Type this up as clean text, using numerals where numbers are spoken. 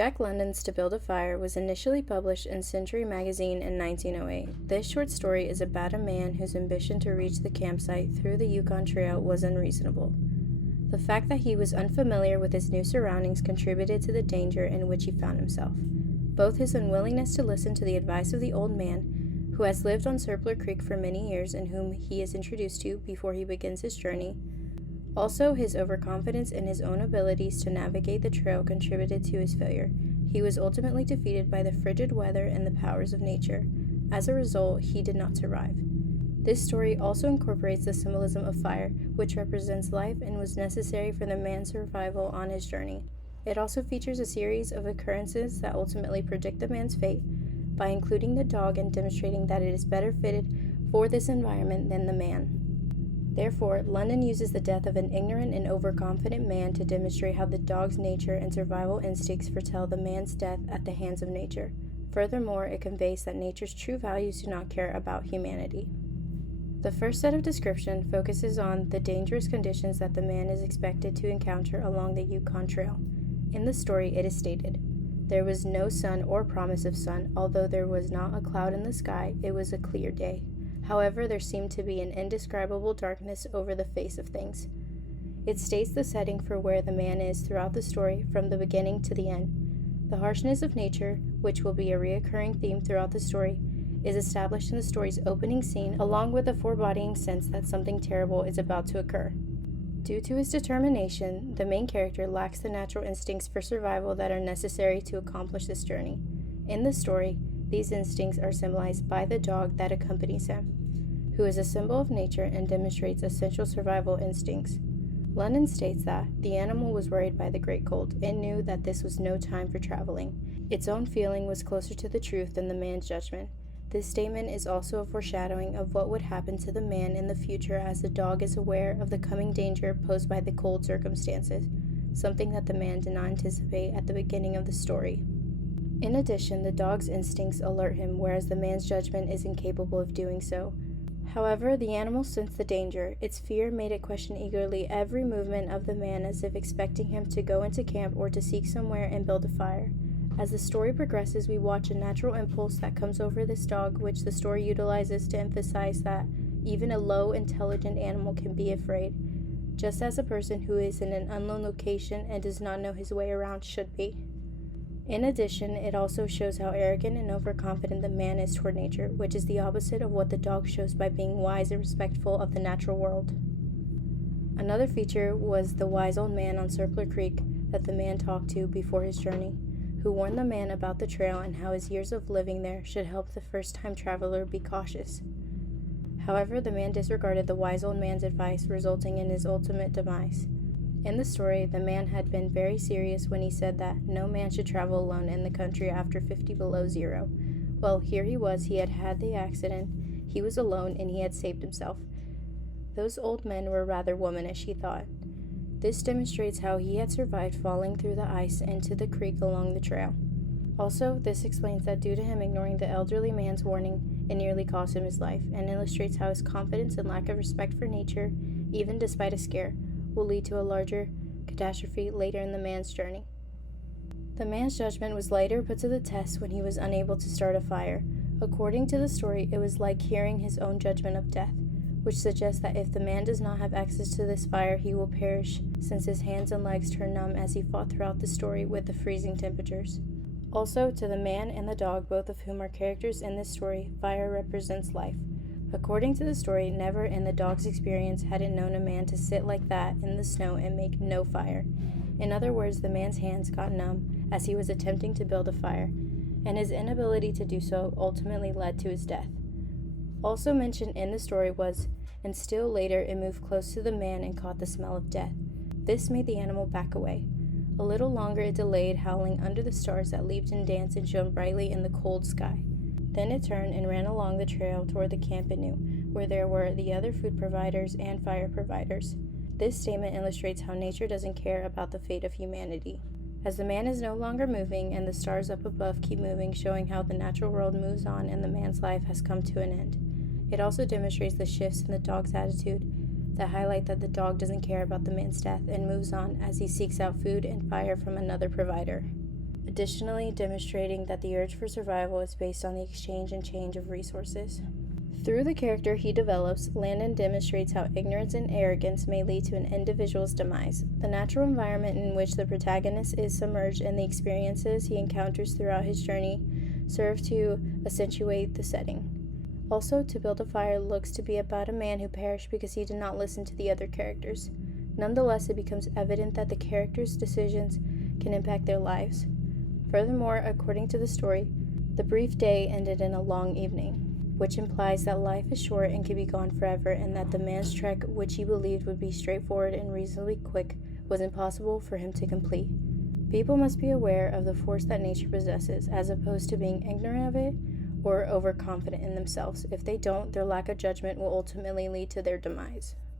Jack London's To Build a Fire was initially published in Century magazine in 1908. This short story is about a man whose ambition to reach the campsite through the Yukon Trail was unreasonable. The fact that he was unfamiliar with his new surroundings contributed to the danger in which he found himself. Both his unwillingness to listen to the advice of the old man, who has lived on Circular Creek for many years and whom he is introduced to before he begins his journey, also his overconfidence in his own abilities to navigate the trail contributed to his failure. He was ultimately defeated by the frigid weather and the powers of nature. As a result, he did not survive. This story also incorporates the symbolism of fire, which represents life and was necessary for the man's survival on his journey. It also features a series of occurrences that ultimately predict the man's fate by including the dog and demonstrating that it is better fitted for this environment than the man. Therefore, London uses the death of an ignorant and overconfident man to demonstrate how the dog's nature and survival instincts foretell the man's death at the hands of nature. Furthermore, it conveys that nature's true values do not care about humanity. The first set of description focuses on the dangerous conditions that the man is expected to encounter along the Yukon Trail. In the story, it is stated, "There was no sun or promise of sun, although there was not a cloud in the sky, it was a clear day. However, there seemed to be an indescribable darkness over the face of things." It states the setting for where the man is throughout the story, from the beginning to the end. The harshness of nature, which will be a recurring theme throughout the story, is established in the story's opening scene, along with a foreboding sense that something terrible is about to occur. Due to his determination, the main character lacks the natural instincts for survival that are necessary to accomplish this journey. In the story, these instincts are symbolized by the dog that accompanies him, who is a symbol of nature and demonstrates essential survival instincts. London states that the animal was worried by the great cold. It knew that this was no time for traveling. Its own feeling was closer to the truth than the man's judgment. This statement is also a foreshadowing of what would happen to the man in the future, as the dog is aware of the coming danger posed by the cold circumstances, something that the man did not anticipate at the beginning of the story. In addition, the dog's instincts alert him, whereas the man's judgment is incapable of doing so. However, the animal sensed the danger. Its fear made it question eagerly every movement of the man, as if expecting him to go into camp or to seek somewhere and build a fire. As the story progresses, we watch a natural impulse that comes over this dog, which the story utilizes to emphasize that even a low, intelligent animal can be afraid, just as a person who is in an unknown location and does not know his way around should be. In addition, it also shows how arrogant and overconfident the man is toward nature, which is the opposite of what the dog shows by being wise and respectful of the natural world. Another feature was the wise old man on Circular Creek that the man talked to before his journey, who warned the man about the trail and how his years of living there should help the first-time traveler be cautious. However, the man disregarded the wise old man's advice, resulting in his ultimate demise. In the story, the man had been very serious when he said that no man should travel alone in the country after 50 below zero. Well, here he was, he had had the accident, he was alone, and he had saved himself. Those old men were rather womanish, he thought. This demonstrates how he had survived falling through the ice into the creek along the trail. Also, this explains that due to him ignoring the elderly man's warning, it nearly cost him his life, and illustrates how his confidence and lack of respect for nature, even despite a scare, will lead to a larger catastrophe later in the man's journey. The man's judgment was later put to the test when he was unable to start a fire. According to the story, it was like hearing his own judgment of death, which suggests that if the man does not have access to this fire, he will perish, since his hands and legs turn numb as he fought throughout the story with the freezing temperatures. Also, to the man and the dog, both of whom are characters in this story, fire represents life. According to the story, never in the dog's experience had it known a man to sit like that in the snow and make no fire. In other words, the man's hands got numb as he was attempting to build a fire, and his inability to do so ultimately led to his death. Also mentioned in the story was, and still later it moved close to the man and caught the smell of death. This made the animal back away. A little longer it delayed, howling under the stars that leaped and danced and shone brightly in the cold sky. Then it turned and ran along the trail toward the camp it knew, where there were the other food providers and fire providers. This statement illustrates how nature doesn't care about the fate of humanity. As the man is no longer moving and the stars up above keep moving, showing how the natural world moves on and the man's life has come to an end. It also demonstrates the shifts in the dog's attitude that highlight that the dog doesn't care about the man's death and moves on as he seeks out food and fire from another provider. additionally demonstrating that the urge for survival is based on the exchange and change of resources. Through the character he develops, Landon demonstrates how ignorance and arrogance may lead to an individual's demise. The natural environment in which the protagonist is submerged and the experiences he encounters throughout his journey serve to accentuate the setting. Also, To Build a Fire looks to be about a man who perished because he did not listen to the other characters. Nonetheless, it becomes evident that the characters' decisions can impact their lives. Furthermore, according to the story, the brief day ended in a long evening, which implies that life is short and can be gone forever, and that the man's trek, which he believed would be straightforward and reasonably quick, was impossible for him to complete. People must be aware of the force that nature possesses, as opposed to being ignorant of it or overconfident in themselves. If they don't, their lack of judgment will ultimately lead to their demise.